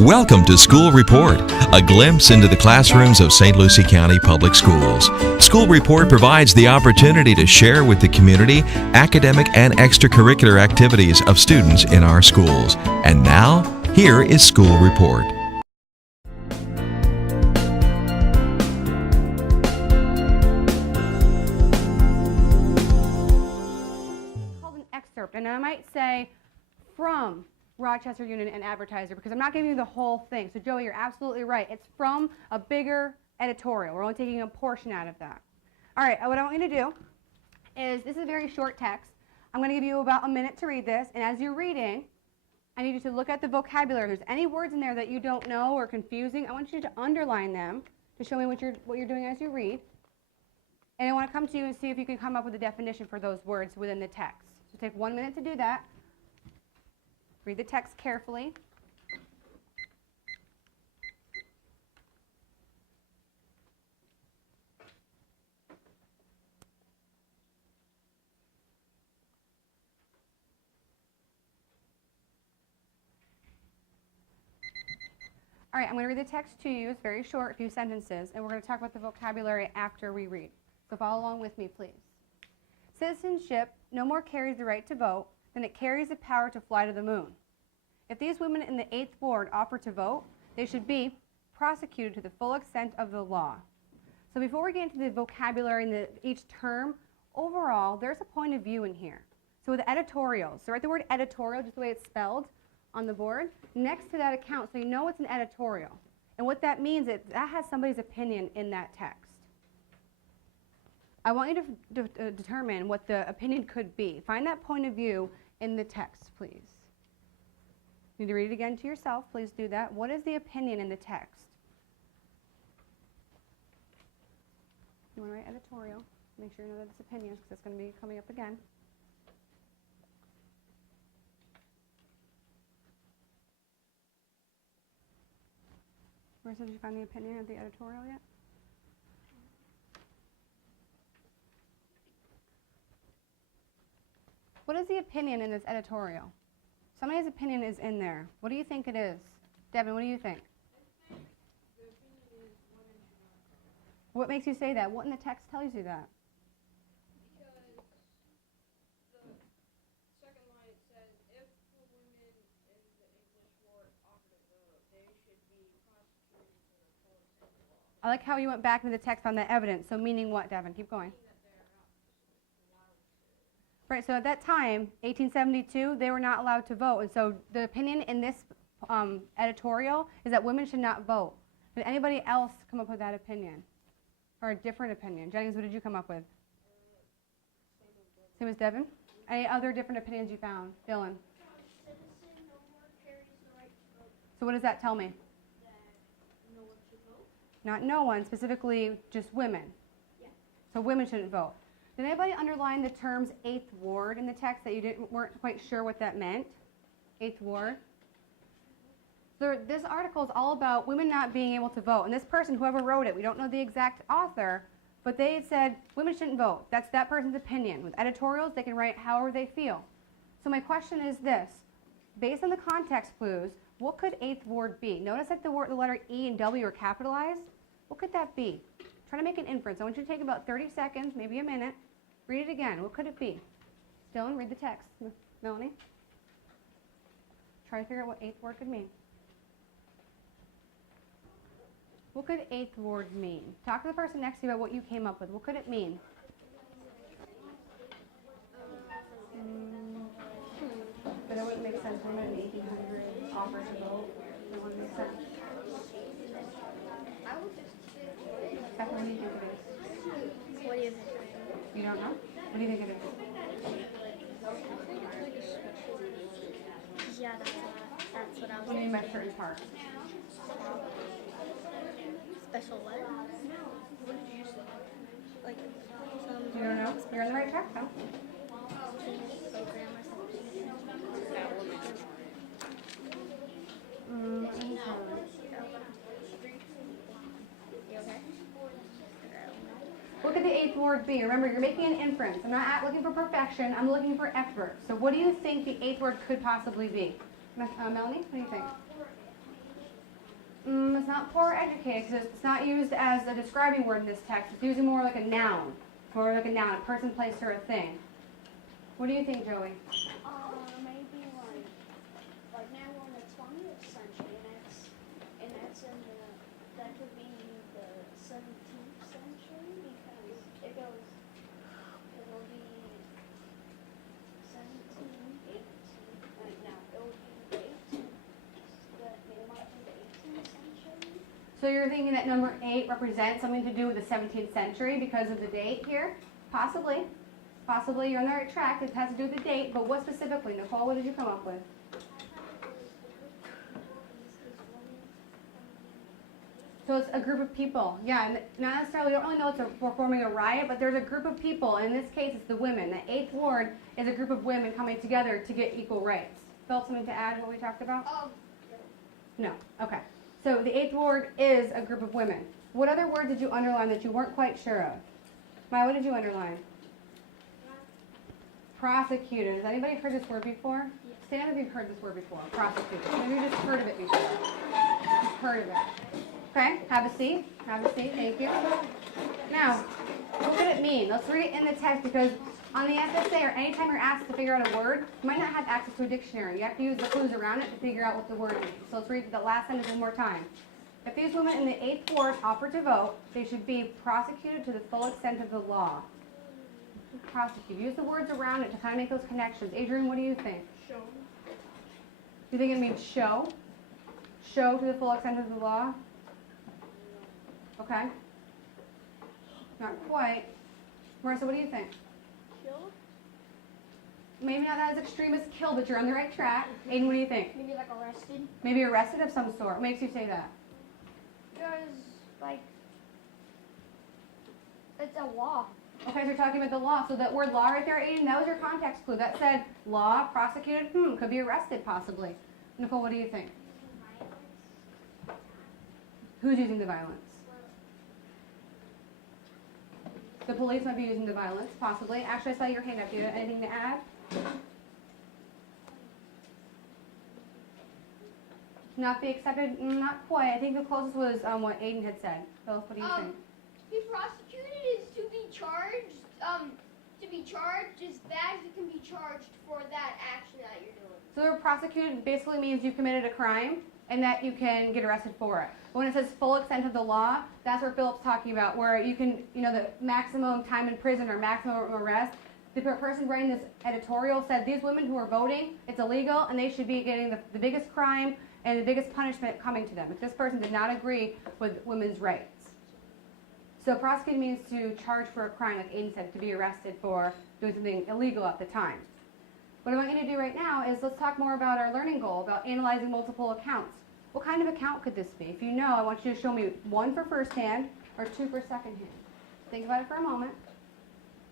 Welcome to School Report, a glimpse into the classrooms of St. Lucie County Public Schools. School Report provides the opportunity to share with the community academic and extracurricular activities of students in our schools. And now, here is School Report. Called an excerpt, and I might say from Rochester Union and Advertiser, because I'm not giving you the whole thing. So Joey, you're absolutely right. It's from a bigger editorial. We're only taking a portion out of that. All right, what I want you to do is, this is a very short text. I'm going to give you about a minute to read this, and as you're reading, I need you to look at the vocabulary. If there's any words in there that you don't know or confusing, I want you to underline them to show me what you're doing as you read. And I want to come to you and see if you can come up with a definition for those words within the text. So take 1 minute to do that. Read the text carefully. All right, I'm going to read the text to you. It's very short, a few sentences, and we're going to talk about the vocabulary after we read. So follow along with me, please. Citizenship no more carries the right to vote than it carries the power to fly to the moon. If these women in the 8th Ward offer to vote, they should be prosecuted to the full extent of the law. So before we get into the vocabulary and each term, overall, there's a point of view in here. So with editorials, so write the word editorial just the way it's spelled on the board next to that account so you know it's an editorial. And what that means is that has somebody's opinion in that text. I want you to determine what the opinion could be. Find that point of view in the text, please. You need to read it again to yourself. Please do that. What is the opinion in the text? You want to write editorial. Make sure you know that it's opinion because it's going to be coming up again. Where did you find the opinion of the editorial yet? What is the opinion in this editorial? Somebody's opinion is in there. What do you think it is? Devin, what do you think? I think the opinion is women should not vote. What makes you say that? What in the text tells you that? Because the second line says, if the women in the English ward offer to vote, they should be prosecuted for the full extent of the law. I like how you went back into the text on that evidence. So meaning what, Devin? Keep going. Right, so at that time, 1872, they were not allowed to vote. And so the opinion in this editorial is that women should not vote. Did anybody else come up with that opinion? Or a different opinion? Jennings, what did you come up with? Same as Devin? Any other different opinions you found? Dylan? Citizen no more carries the right to vote. So what does that tell me? That no one should vote? Not no one, specifically just women. Yeah. So women shouldn't vote. Did anybody underline the terms 8th Ward in the text that you weren't quite sure what that meant? 8th Ward. So this article is all about women not being able to vote. And this person, whoever wrote it, we don't know the exact author, but they had said women shouldn't vote. That's that person's opinion. With editorials, they can write however they feel. So my question is this. Based on the context clues, what could 8th Ward be? Notice that the letter E and W are capitalized. What could that be? Try to make an inference. I want you to take about 30 seconds, maybe a minute. Read it again. What could it be? Dylan, read the text. Melanie? Try to figure out what 8th Ward could mean. What could 8th Ward mean? Talk to the person next to you about what you came up with. What could it mean? But that wouldn't make sense. Women in 1800 offered to vote. That wouldn't make sense. I would just say, Steph, what do you think it is? what do you think? You don't know? What do you think it is? Yeah, that's what I was What do you mean by certain parts? Special what? What did you say? Like some You don't know? You're on the right track, though. program or something. You okay? What could the 8th Ward be? Remember, you're making an inference. I'm not looking for perfection. I'm looking for effort. So what do you think the 8th Ward could possibly be? Melanie, what do you think? It's not poor educated because it's not used as a describing word in this text. It's using more like a noun. More like a noun, a person, place, or a thing. What do you think, Joey? Maybe like now we're in the 20th century, and that's in the that could be the 17th century because it'll be 17, 18. No, it'll be the 18th. It might be the 18th century. So you're thinking that number 8 represents something to do with the 17th century because of the date here? Possibly. Possibly, you're on the right track. It has to do with the date, but what specifically? Nicole, what did you come up with? So it's a group of people. Yeah, and not necessarily, we don't really know it's forming a riot, but there's a group of people. In this case, it's the women. The 8th Ward is a group of women coming together to get equal rights. Phil, something to add to what we talked about? No. Okay. So the 8th Ward is a group of women. What other word did you underline that you weren't quite sure of? Maya, what did you underline? Prosecuted. Has anybody heard this word before? Yes. Stand if you've heard this word before. Prosecuted. Maybe you just heard of it before. Just heard of it. Okay, have a seat. Have a seat. Thank you. Now, what could it mean? Let's read it in the text because on the FSA or anytime you're asked to figure out a word, you might not have access to a dictionary. You have to use the clues around it to figure out what the word means. So let's read the last sentence one more time. If these women in the 8th Ward offered to vote, they should be prosecuted to the full extent of the law. Prosecute. Use the words around it to kind of make those connections. Adrian, what do you think? Show. You think it means show? Show to the full extent of the law? Okay. Not quite. Marissa, what do you think? Kill? Maybe not as extreme as kill, but you're on the right track. Aiden, what do you think? Maybe like arrested? Maybe arrested of some sort. What makes you say that? Because, like, it's a law. Okay, so you're talking about the law. So that word law right there, Aiden, that was your context clue. That said law, prosecuted, could be arrested possibly. Nicole, what do you think? Who's using the violence? The police might be using the violence, possibly. Actually, I saw your hand up. Do you have anything to add? Not be accepted? Not quite. I think the closest was what Aiden had said. Phyllis, what do you think? Be prosecuted is to be charged. To be charged is bad. You can be charged for that action that you're doing. So prosecuted basically means you committed a crime and that you can get arrested for it. When it says full extent of the law, that's where Philip's talking about, where you can, the maximum time in prison or maximum arrest. The person writing this editorial said these women who are voting, it's illegal, and they should be getting the biggest crime and the biggest punishment coming to them if this person did not agree with women's rights. So prosecuted means to charge for a crime, like Aiden said, to be arrested for doing something illegal at the time. What I want you to do right now is let's talk more about our learning goal, about analyzing multiple accounts. What kind of account could this be? If you know, I want you to show me 1 for first hand or 2 for second hand. Think about it for a moment.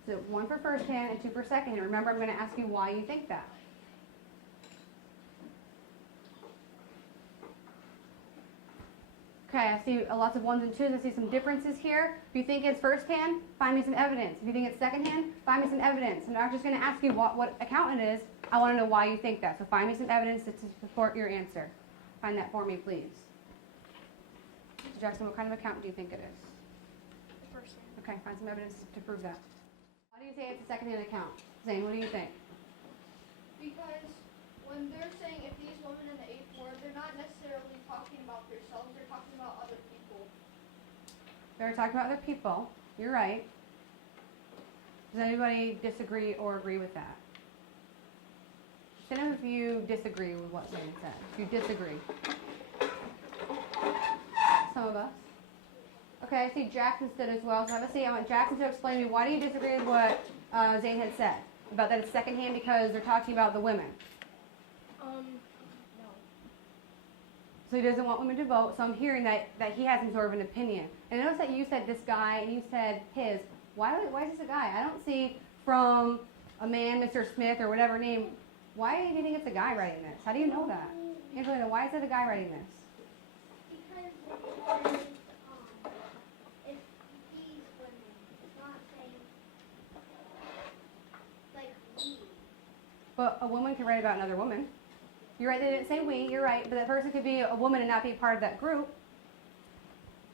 So 1 for first hand and 2 for second hand. Remember, I'm going to ask you why you think that. Okay, I see lots of 1s and 2s. I see some differences here. If you think it's first hand, find me some evidence. If you think it's second hand, find me some evidence. I'm not just going to ask you what account it is. I want to know why you think that. So find me some evidence to support your answer. Find that for me, please. So Jackson, what kind of account do you think it is? First hand. Okay, find some evidence to prove that. Why do you say it's a second-hand account? Zane, what do you think? Because when they're saying if these women in the 8th Ward, they're not necessarily talking about themselves. They're talking about other people. They're talking about other people. You're right. Does anybody disagree or agree with that? Stand up if you disagree with what Zane said. If you disagree. Some of us. Okay, I see Jackson stood as well. So have a seat. I want Jackson to explain to me why do you disagree with what Zane had said about that it's secondhand because they're talking about the women. No. So he doesn't want women to vote. So I'm hearing that he has some sort of an opinion. And I notice that you said this guy and you said his. Why is this a guy? I don't see from a man, Mr. Smith or whatever name. Why do you think it's a guy writing this? How do you know that? Angelina, why is it a guy writing this? Because if these women, it's not saying like we. But a woman can write about another woman. You're right, they didn't say we, you're right, but that person could be a woman and not be part of that group.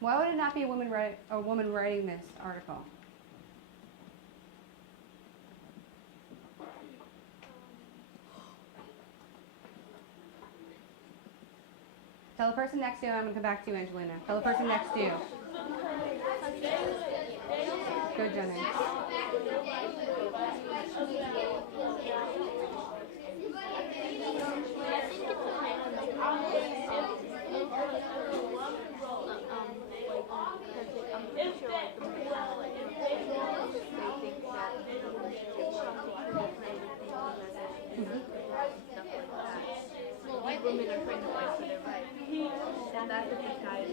Why would it not be a woman writing this article? Tell the person next to you, I'm going to come back to you, Angelina. Tell the person next to you. Good, Jennings. Women are trying to fight for their rights. And that's what this guy is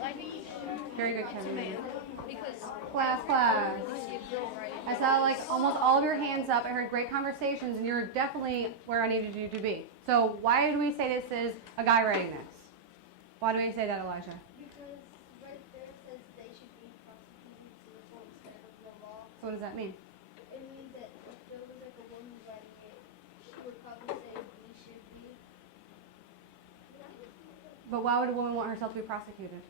writing from. Very good, Kevin. Because Class. I saw like almost all of your hands up. I heard great conversations, and you're definitely where I needed you to be. So why do we say this is a guy writing this? Why do we say that, Elijah? Because right there it says they should be prosecuted to the full extent of the law. So what does that mean? It means that if there was like a woman writing it, she would probably say we should be. But why would a woman want herself to be prosecuted?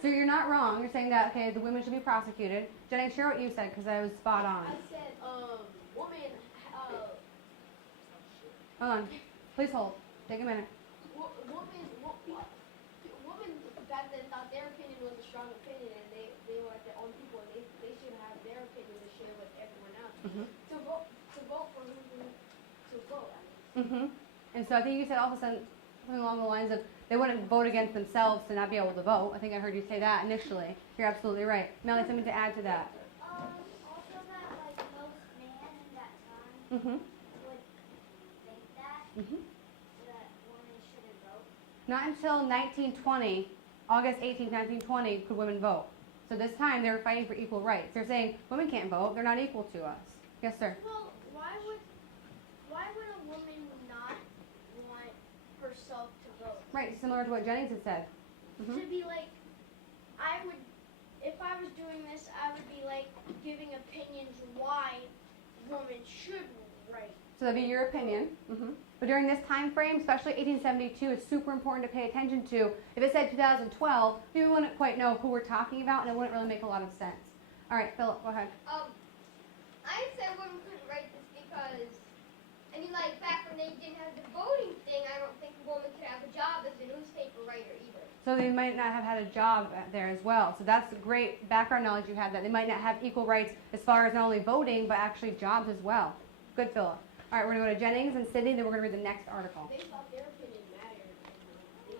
So you're not wrong. You're saying that, okay, the women should be prosecuted. Jenny, share what you said, because I was spot on. I said, woman, Hold on. Please hold. Take a minute. women back then thought their opinion was a strong opinion, and they were like their own people, and they should have their opinion to share with everyone else. Mm-hmm. To vote for who to vote. And so I think you said also something along the lines of they wouldn't vote against themselves to not be able to vote. I think I heard you say that initially. You're absolutely right. Melanie, something to add to that. Also that like most men in that time Mm-hmm. would think that that women shouldn't vote. Not until 1920, August 18, 1920, could women vote. So this time they were fighting for equal rights. They're saying women can't vote. They're not equal to us. Yes, sir. Well, why would a woman not want herself to vote? Right, similar to what Jennings had said. To be like, if I was doing this, I would be like giving opinions why women should write. So that'd be your opinion. But during this time frame, especially 1872, it's super important to pay attention to. If it said 2012, we wouldn't quite know who we're talking about, and it wouldn't really make a lot of sense. All right, Philip, go ahead. I said women couldn't write this because, I mean, like back when they didn't have the voting thing, I don't think a woman could have a job as a newspaper writer either. So they might not have had a job there as well. So that's great background knowledge you had, that they might not have equal rights as far as not only voting, but actually jobs as well. Good, Philip. All right, we're going to go to Jennings and Sydney, then we're going to read the next article. They thought their opinion mattered, and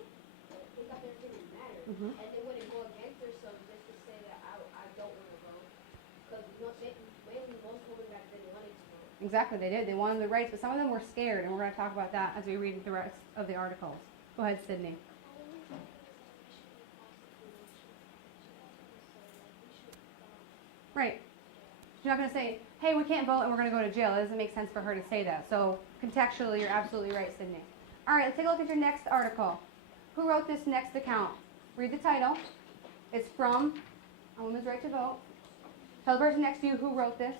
they thought their opinion mattered, Mhm. and they wouldn't go against themselves just to say that I don't want to vote, because mainly most women back then wanted to vote. Exactly, they did. They wanted the rights, but some of them were scared, and we're going to talk about that as we read the rest of the articles. Go ahead, Sydney. Right. She's not going to say, hey, we can't vote and we're going to go to jail. It doesn't make sense for her to say that. So contextually, you're absolutely right, Sydney. All right, let's take a look at your next article. Who wrote this next account? Read the title. It's from A Woman's Right to Vote. Tell the person next to you who wrote this.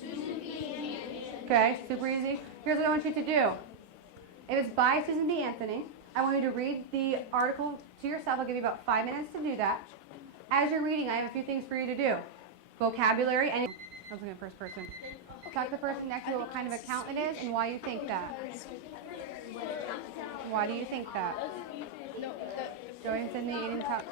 Susan B. Okay, super easy. Here's what I want you to do. It is by Susan B. Anthony. I want you to read the article to yourself. I'll give you about 5 minutes to do that. As you're reading, I have a few things for you to do. Vocabulary, and I was looking at first person. Talk to the person next to you what kind of account it is and why you think that. Why do you think that? Joey and Sydney, you didn't talk.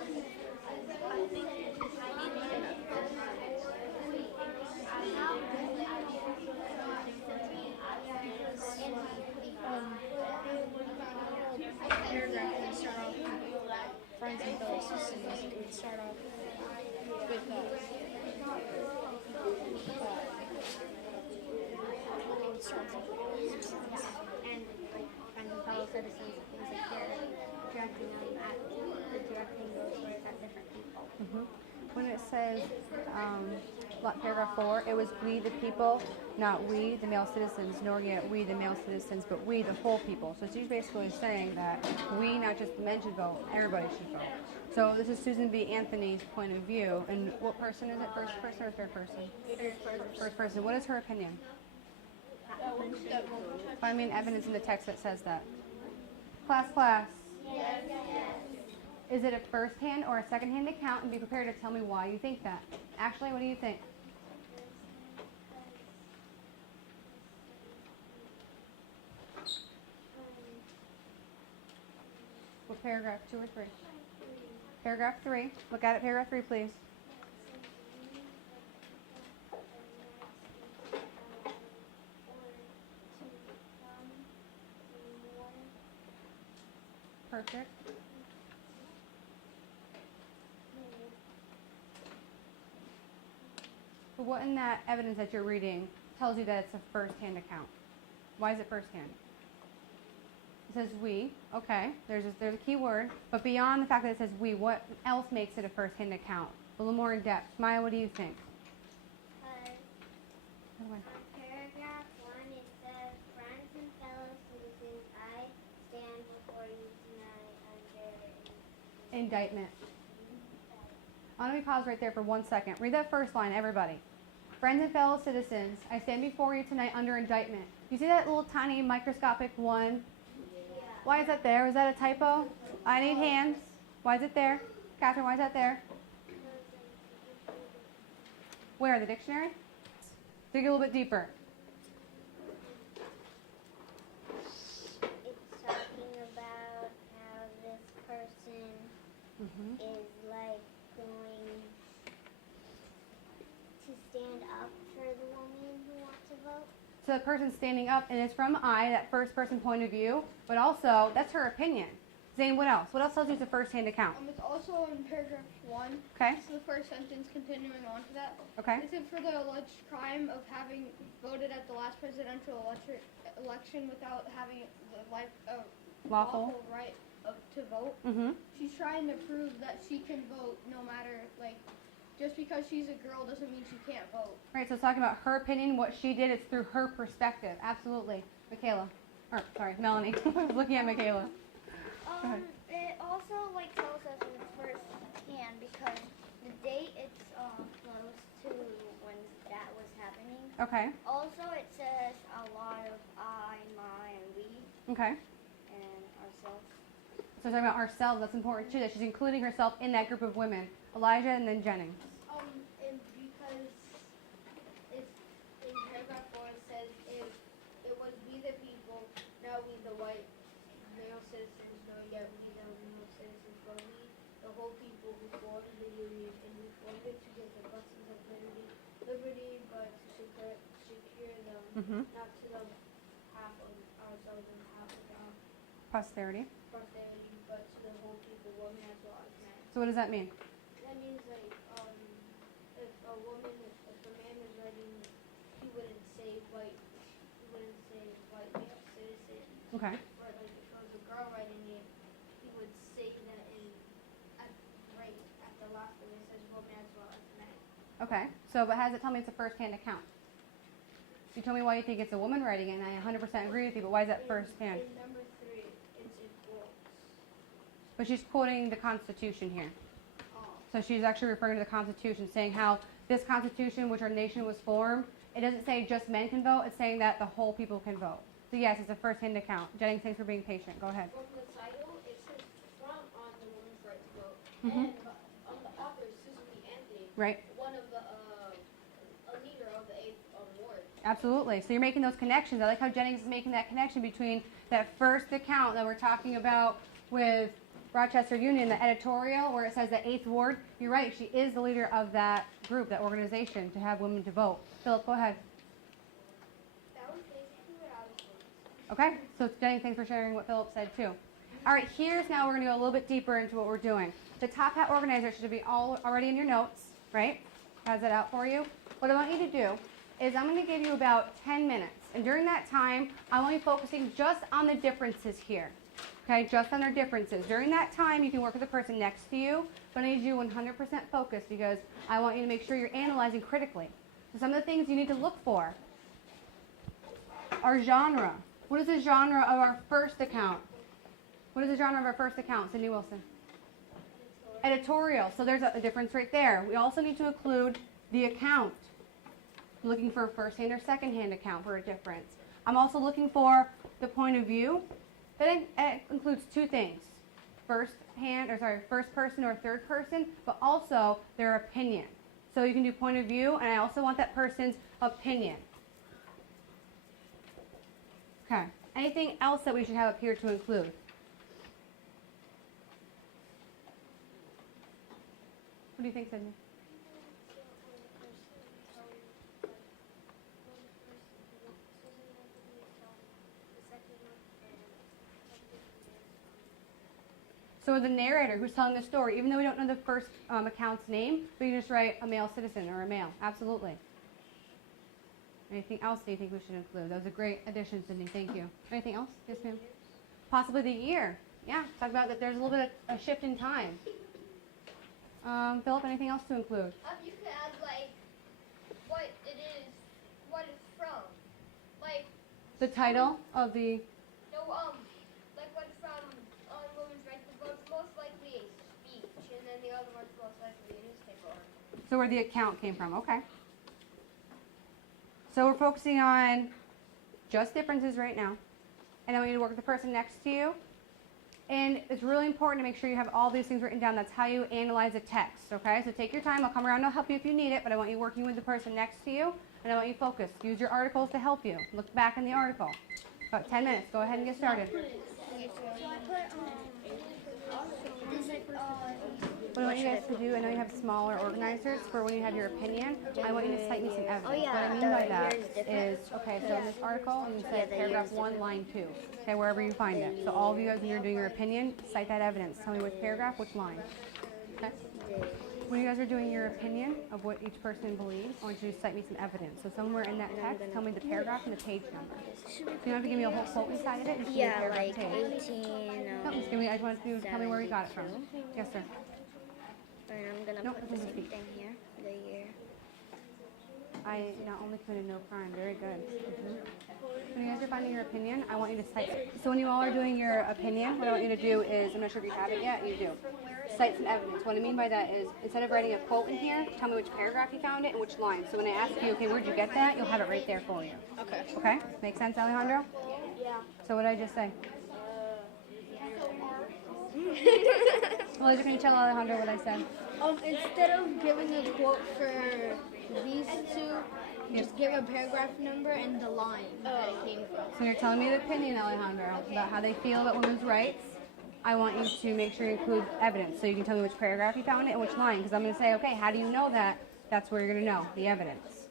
Paragraph would start off with friends and fellow citizens. It would start off with it would start with And like friends and fellow citizens and things like they're directing them at directing those words at different people. When it says paragraph 4, it was we the people, not we the male citizens, nor yet we the male citizens, but we the whole people. So she's basically saying that we, not just the men, should vote, everybody should vote. So this is Susan B. Anthony's point of view. And what person is it? First person or third person? First person. What is her opinion? Find me an evidence in the text that says that. Class. Is it a first-hand or a second-hand account? And be prepared to tell me why you think that. Ashley, what do you think? What paragraph, 2 or 3? Paragraph 3. Look at it, paragraph 3, please. Perfect. So what in that evidence that you're reading tells you that it's a first-hand account? Why is it first-hand? It says we. Okay, there's a key word. But beyond the fact that it says we, what else makes it a first-hand account? A little more in depth. Maya, what do you think? On paragraph 1, it says, friends and fellow citizens, I stand before you tonight under Indictment. Let me pause right there for 1 second. Read that first line, everybody. Friends and fellow citizens, I stand before you tonight under indictment. You see that little tiny microscopic one? Why is that there? Was that a typo? I need hands. Why is it there? Catherine, why is that there? Where? The dictionary? Dig a little bit deeper. It's talking about how this person is like going to stand up for the woman who wants to vote. So the person's standing up, and it's from I, that first person point of view, but also, that's her opinion. Zane, what else? What else tells you it's a first-hand account? It's also in paragraph 1. Okay. It's the first sentence continuing on to that. Okay. It said for the alleged crime of having voted at the last presidential election without having the Lawful. right to vote. She's trying to prove that she can vote no matter, like, just because she's a girl doesn't mean she can't vote. Right, so it's talking about her opinion, what she did, it's through her perspective. Absolutely. Michaela. Melanie. I was looking at Michaela. Go ahead. It also like tells us it's first hand because the date it's close to when that was happening. Okay. Also, it says a lot of I, my, and we, Okay. and ourselves. So talking about ourselves, that's important too, that she's including herself in that group of women. Elijah and then Jennings. And because it's in paragraph 4 it says if it was we the people, now we the white male citizens, no yet we the male citizens, but we the whole people who formed the union and we formed it to get the blessings of liberty, but to secure them, not to the half of ourselves and half of our Posterity. posterity, but to the whole people, women as well as men. So what does that mean? That means like if a man is writing, he wouldn't say white male citizen. Okay. Or like if it was a girl writing it, he would say that at the last one it says woman as well as men. Okay. So, but how does it tell me it's a first-hand account? You told me why you think it's a woman writing it, and I 100% agree with you, but why is that first-hand? In number 3, it's in quotes. But she's quoting the Constitution here. So she's actually referring to the Constitution, saying how this Constitution, which our nation was formed, it doesn't say just men can vote, it's saying that the whole people can vote. So yes, it's a first-hand account. Jennings, thanks for being patient. Go ahead. From the title, it says front on the women's right to vote. And on the author, Susan B. Anthony, Right. one of the, a leader of the 8th ward. Absolutely. So you're making those connections. I like how Jennings is making that connection between that first account that we're talking about with Rochester Union, the editorial, where it says the 8th ward. You're right. She is the leader of that group, that organization, to have women to vote. Philip, go ahead. That was basically what I was doing. Okay. So Jennings, thanks for sharing what Philip said too. All right. Here's now we're going to go a little bit deeper into what we're doing. The top hat organizer should be already in your notes, right? Has it out for you. What I want you to do is I'm going to give you about 10 minutes. And during that time, I want you focusing just on the differences here. Okay, just on their differences. During that time, you can work with the person next to you, but I need you 100% focused because I want you to make sure you're analyzing critically. So some of the things you need to look for are genre. What is the genre of our first account? What is the genre of our first account, Sydney Wilson? Editorial. So there's a difference right there. We also need to include the account. I'm looking for a first-hand or second-hand account for a difference. I'm also looking for the point of view. That includes two things. first person or third person, but also their opinion. So you can do point of view, and I also want that person's opinion. Okay. Anything else that we should have up here to include? What do you think, Sydney? So the narrator who's telling the story, even though we don't know the first account's name, we can just write a male citizen or a male. Absolutely. Anything else that you think we should include? That was a great addition, Sydney. Thank you. Anything else? Yes, ma'am. Possibly the year. Yeah. Talk about that. There's a little bit of a shift in time. Philip, anything else to include? You could add like what it is, what it's from, like The title of the. no like what it's from on women's rights. The vote's most likely a speech, and then the other one's most likely a newspaper article. So where the account came from. Okay. So we're focusing on just differences right now. And I want you to work with the person next to you. And it's really important to make sure you have all these things written down. That's how you analyze a text, okay? So take your time. I'll come around and I'll help you if you need it, but I want you working with the person next to you, and I want you focused. Use your articles to help you. Look back in the article. About 10 minutes. Go ahead and get started. What I want you guys to do, I know you have smaller organizers for when you have your opinion. I want you to cite me some evidence. What I mean by that is, okay, so in this article, I'm going to say paragraph 1, line 2. Okay, wherever you find it. So all of you guys, when you're doing your opinion, cite that evidence. Tell me which paragraph, which line. Okay? When you guys are doing your opinion of what each person believes, I want you to cite me some evidence. So somewhere in that text, tell me the paragraph and the page number. So you don't have to give me a whole quote inside of it. Just give me a paragraph like page. 18. No, just give me, I just want you to tell me where you got it from. Yes, sir. And I'm gonna Nope, put the this is same speech. thing here. The year. I not only committed no crime. Very good. When you guys are finding your opinion, I want you to cite. So when you all are doing your opinion, what I want you to do is, I'm not sure if you have it yet, you do. Cite some evidence. What I mean by that is, instead of writing a quote in here, tell me which paragraph you found it and which line. So when I ask you, okay, where'd you get that? You'll have it right there for you. Okay. Okay? Make sense, Alejandro? Yeah. So what did I just say? Well, as you can tell Alejandro what I said. Instead of giving a quote for these two, just give a paragraph number and the line that it came from. So you're telling me the opinion, Alejandro, about how they feel about women's rights. I want you to make sure you include evidence. So you can tell me which paragraph you found it and which line. Because I'm going to say, okay, how do you know that? That's where you're going to know, the evidence.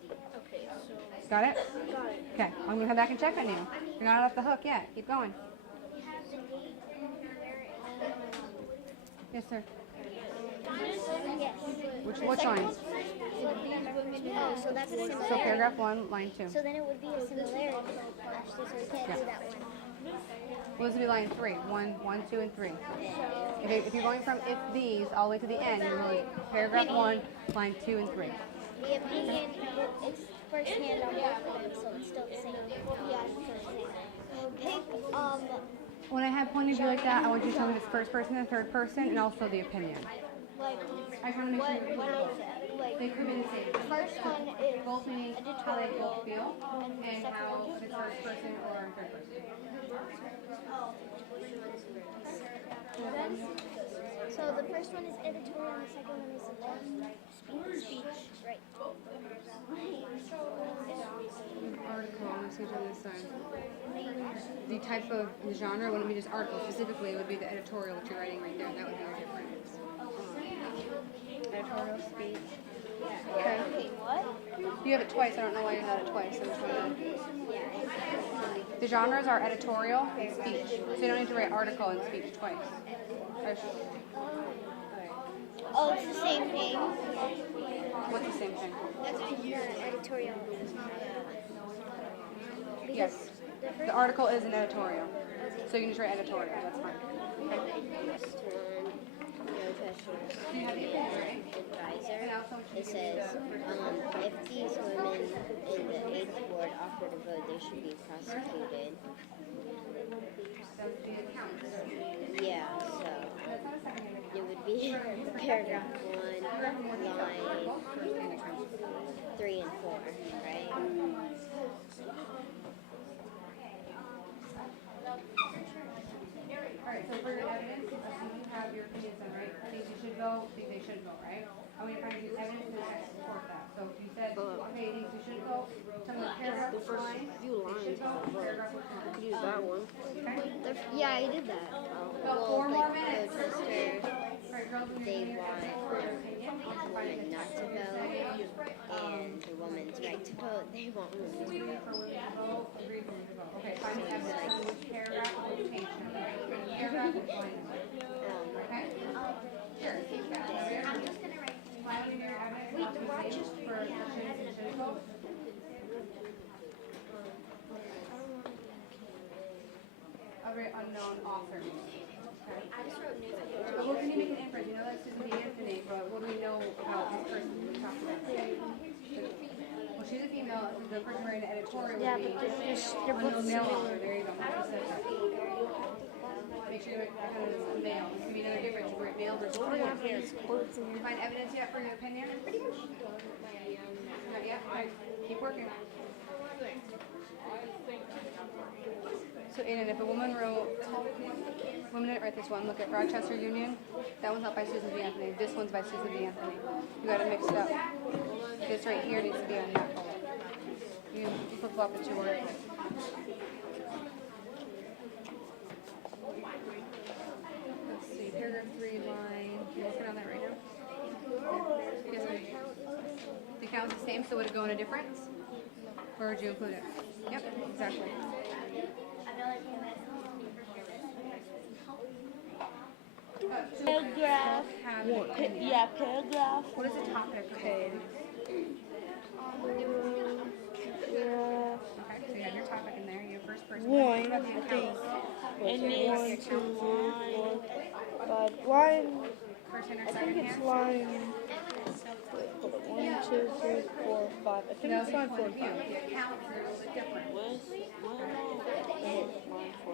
Okay, so. Got it? Got it. Okay, I'm going to come back and check on you. You're not off the hook yet. Keep going. Yes, sir. Yes. Which lines? Oh, so that's a similarity. So paragraph 1, line 2. So then it would be a similarity, actually, so we can't do that one. Well, this would be line 3. 1, 2, and 3. If you're going from if these all the way to the end, you're going paragraph 1, line 2, and 3. The opinion, it's first hand on both of them, so it's still the same. Pick, When I have point of view like that, I want you to tell me if it's first person and third person, and also the opinion. Like, I kind of make sure you what include both. is it? Like, They could be the same. first one is Both meaning how they both editorial, feel, and the and second how one if it's first person or third person. so the first one is editorial, and the second one is speech. Right. Article, let me see on this side. The type of the genre wouldn't be just article. Specifically, it would be the editorial, what you're writing right there. That would be your difference. Editorial, speech. Okay. what? You have it twice. I don't know why you had it twice. So the genres are editorial and speech. So you don't need to write article and speech twice. Oh, it's the same thing. What's the same thing? Editorial. Yes. The article is an editorial. So you can just write editorial. That's fine. Do you have the opinion, right? Advisor, it says, if these women in the 8th ward offered a vote, they should be prosecuted. That would be accounts. Yeah, so it would be paragraph 1, line 3 and 4, right? All right, so for your evidence, vote, think they should vote, right? And we find you evidence in the text to support that. So if you said, okay, he thinks we should vote, tell me the paragraph was fine, they should vote, paragraph was wrong. Use that one. Okay? Yeah, I did that. About 4 more minutes. Protester, Alright, girls, when they you're want your opinion, also find women the not text to where you vote, say, and the woman's right to vote, they want women to agree vote. for women to vote, agree for women to vote. Okay, find the evidence. Tell me which paragraph or which page number, right? Paragraph is fine. Okay? Sure. I'm just gonna write. Finding your evidence for should and should vote. A very unknown author. Okay. I just wrote new. But what can you make an inference? You know that's Susan B. Anthony, but what do we know about this person we talked about? Well, she's a female. The person writing the editorial would be unknown male author. There you go. That's what it says. Make sure you write that kind of a male. This could be another difference. You write male versus female. You find evidence yet for your opinion? Not yet? All right. Keep working. So, Aiden, if a woman didn't write this one, look at Rochester Union. That one's not by Susan B. Anthony. This one's by Susan B. Anthony. You gotta mix it up. This right here needs to be on that color. You flip flop the two words. Let's see, paragraph 3 line. You're working on that right now? Yes, ma'am. The count's the same, so would it go in a difference? Or would you include it? Yep, exactly. Paragraph. Yeah, paragraph. What is the topic? Okay. Yeah. Okay, so you have your topic in there, your first person. One, What about the I think. accounts? And What's the it's 2, accounts? 3, 4, 5. Line. First hand or I second think it's hand? line. Wait, hold on. 1, 2, 3, 4, 5. I think No, it's line 4 point and of 5. view. The accounts are a little bit different. Line 4,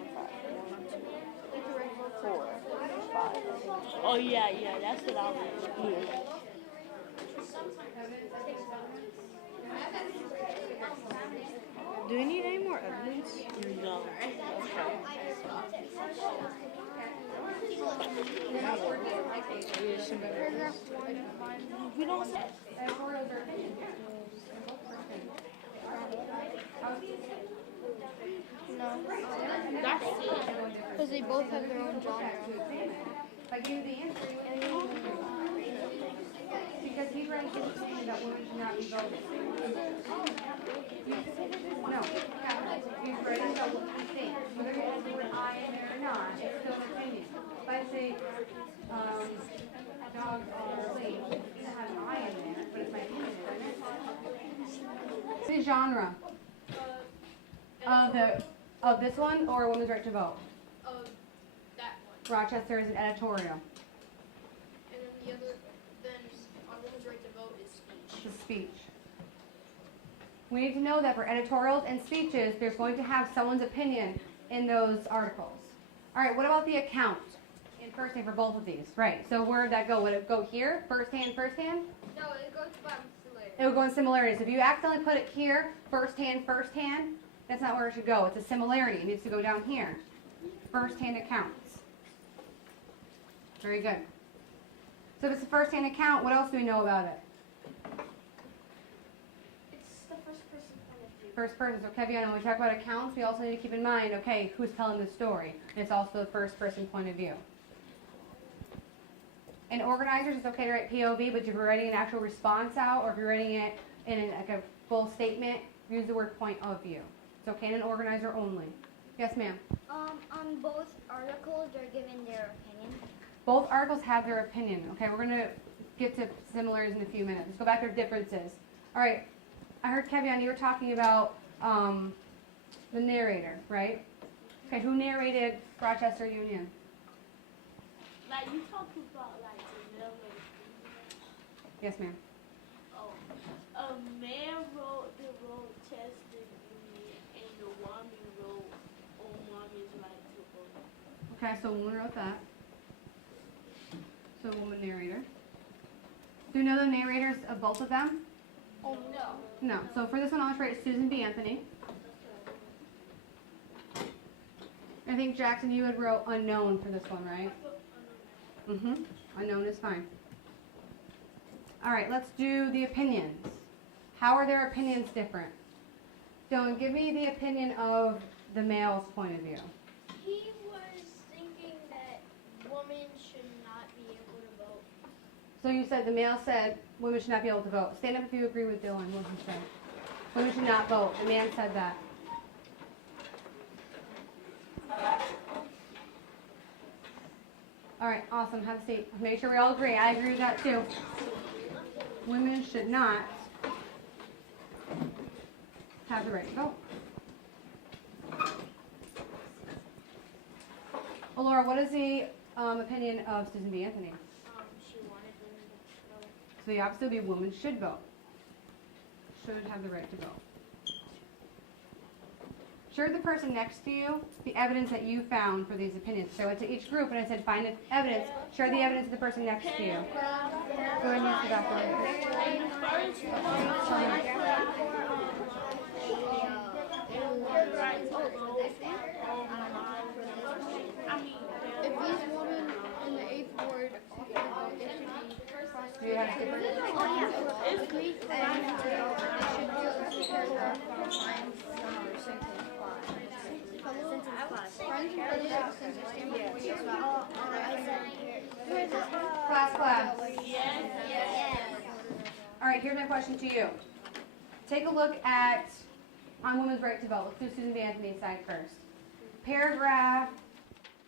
5. 1, 2, 4, 5. Oh yeah, that's what I was. Do we need any more evidence? No. We don't say. Editorials are opinions. That's it. Because they both have their own genre. If I give you the answer, you would because he's writing his opinion that women should not be voting. No, he's writing about what he thinks. Whether he has the word I in there or not, it's still an opinion. If I say, dogs are clean, it doesn't have an I in there, but it's my opinion, isn't it? The genre of this one or a woman's right to vote? That one. Rochester is an editorial. And then the other, then on women's right to vote is speech. The speech. We need to know that for editorials and speeches, there's going to have someone's opinion in those articles. All right, what about the account in first hand for both of these? Right, so where would that go? Would it go here, first hand? No, it goes by similarity. It would go in similarities. If you accidentally put it here, first hand, that's not where it should go. It's a similarity. It needs to go down here. First hand accounts. Very good. So if it's a first hand account, what else do we know about it? It's the first person point of view. First person. So Kevian, when we talk about accounts, we also need to keep in mind, okay, who's telling the story? And it's also the first person point of view. In organizers, it's okay to write POV, but if you're writing an actual response out, or if you're writing it in like a full statement, use the word point of view. It's okay in an organizer only. Yes, ma'am. On both articles, they're giving their opinion. Both articles have their opinion. Okay, we're going to get to similarities in a few minutes. Let's go back to differences. All right, I heard Kevian, you were talking about the narrator, right? Okay, who narrated Rochester Union? Like you talked about like the male and female. Yes, ma'am. Oh, a man wrote the Rochester Union, and the woman wrote on woman's right to vote. Okay, so a woman wrote that. So a woman narrator. Do you know the narrators of both of them? Oh, no. No. So for this one, I'll just write Susan B. Anthony. I think, Jackson, you had wrote unknown for this one, right? Mm-hmm. Unknown is fine. All right, let's do the opinions. How are their opinions different? Dylan, give me the opinion of the male's point of view. He was thinking that women should not be able to vote. So you said the male said women should not be able to vote. Stand up if you agree with Dylan, what he said. Women should not vote. The man said that. All right, awesome. Have a seat. Make sure we all agree. I agree with that too. Women should not have the right to vote. Well, Laura, what is the opinion of Susan B. Anthony? She wanted women to vote. So the opposite would be women should vote. Should have the right to vote. Share the person next to you the evidence that you found for these opinions. So I went to each group and I said, find evidence. Share the evidence of the person next to you. Go ahead and use the bathroom. If these women in the 8th ward offer to vote, they should be Do you have different? And they should be able to paragraph lines number sentence clause. Friends and relatives since it's standard for you as well. Class. All right, here's my question to you. Take a look at on women's right to vote. Let's do Susan B. Anthony's side first. Paragraph,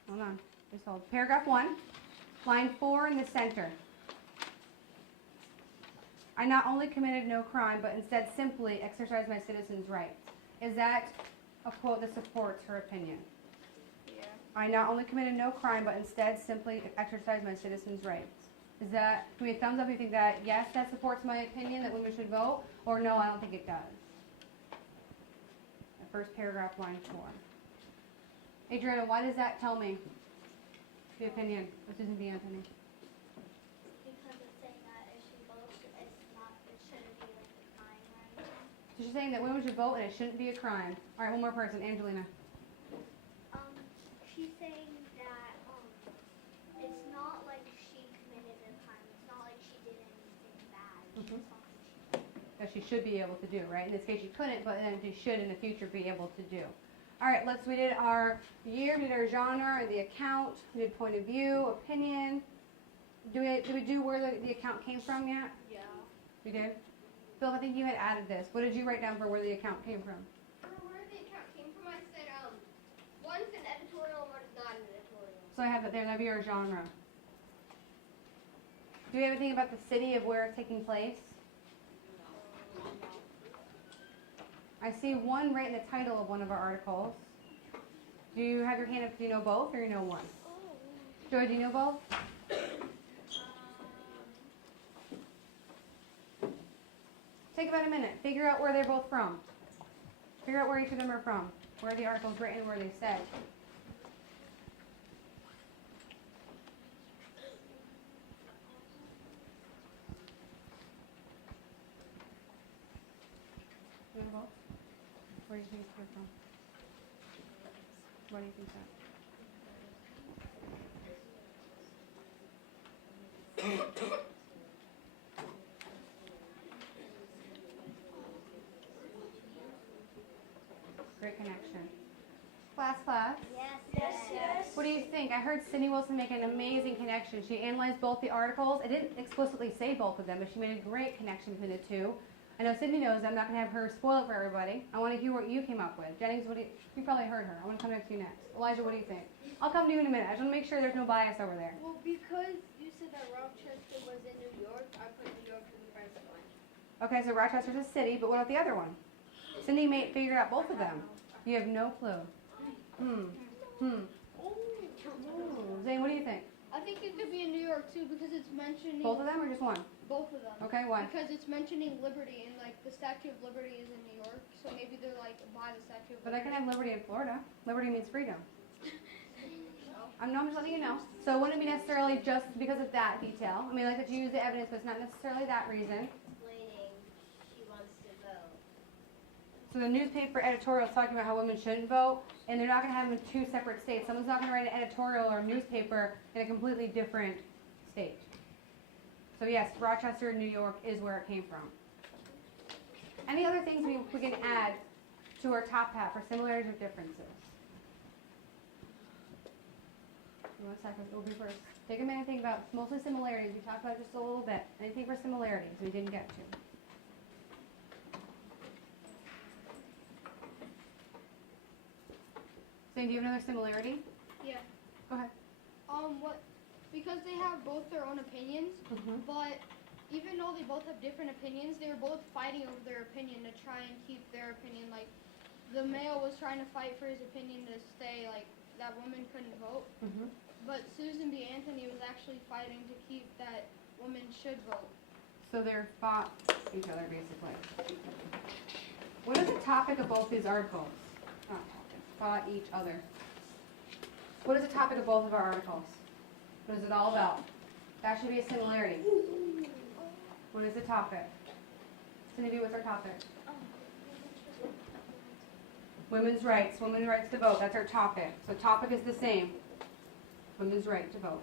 hold on, just hold. Paragraph 1, line 4 in the center. I not only committed no crime, but instead simply exercised my citizens' rights. Is that a quote that supports her opinion? Yeah. I not only committed no crime, but instead simply exercised my citizens' rights. Is that, give me a thumbs up if you think that, yes, that supports my opinion that women should vote, or no, I don't think it does. The first paragraph, line 4. Adriana, why does that tell me the opinion of Susan B. Anthony? Because it's saying that if she votes, it shouldn't be like a crime or anything. So she's saying that women should vote and it shouldn't be a crime. All right, one more person, Angelina. She's saying that it's not like she committed a crime. It's not like she did anything bad. It's Mhm. just something she did. That she should be able to do, right? In this case, she couldn't, but then she should in the future be able to do. All right, we did our year, we did our genre, the account, we did point of view, opinion. Did we do where the account came from yet? Yeah. We did? Phil, I think you had added this. What did you write down for where the account came from? For where the account came from, I said, one's an editorial, one's not an editorial. So I have that there, that'd be our genre. Do we have anything about the city of where it's taking place? I see one right in the title of one of our articles. Do you have your hand up? Do you know both or you know one? Joy, do you know both? Take about a minute. Figure out where they're both from. Figure out where each of them are from. Where the article's written, where they said. You know both? Where do you think they're from? What do you think that? Great connection. Class. Yes. What do you think? I heard Cindy Wilson make an amazing connection. She analyzed both the articles. I didn't explicitly say both of them, but she made a great connection between the two. I know Sydney knows I'm not going to have her spoil it for everybody. I want to hear what you came up with. Jennings, you probably heard her. I want to come back to you next. Elijah, what do you think? I'll come to you in a minute. I just want to make sure there's no bias over there. Well, because you said that Rochester was in New York, I put New York in the first one. Okay, so Rochester's a city, but what about the other one? Cindy figured out both of them. You have no clue. Zane, what do you think? I think it could be in New York too because it's mentioning Both of them or just one? both of them. Okay, why? Because it's mentioning liberty and like the Statue of Liberty is in New York, so maybe they're like by the Statue of But I Liberty. can have liberty in Florida. Liberty means freedom. I'm just letting you know. So it wouldn't be necessarily just because of that detail. I mean, I like that you use the evidence, but it's not necessarily that reason. Explaining she wants to vote. So the newspaper editorial is talking about how women shouldn't vote, and they're not going to have them in two separate states. Someone's not going to write an editorial or a newspaper in a completely different state. So yes, Rochester, New York is where it came from. Any other things we can add to our top hat for similarities or differences? One second, we'll be first. Take a minute and think about mostly similarities. We talked about just a little bit. Anything for similarities we didn't get to? Zane, do you have another similarity? Yeah. Go ahead. Because they have both their own opinions, Mm-hmm. but even though they both have different opinions, they were both fighting over their opinion to try and keep their opinion. Like, the male was trying to fight for his opinion to stay, like, that women couldn't vote. Mm-hmm. But Susan B. Anthony was actually fighting to keep that women should vote. So they're fought each other, basically. What is the topic of both these articles? Not topic. Fought each other. What is the topic of both of our articles? What is it all about? That should be a similarity. What is the topic? Cindy, what's our topic? Women's rights. Women's rights to vote. That's our topic. So topic is the same. Women's right to vote.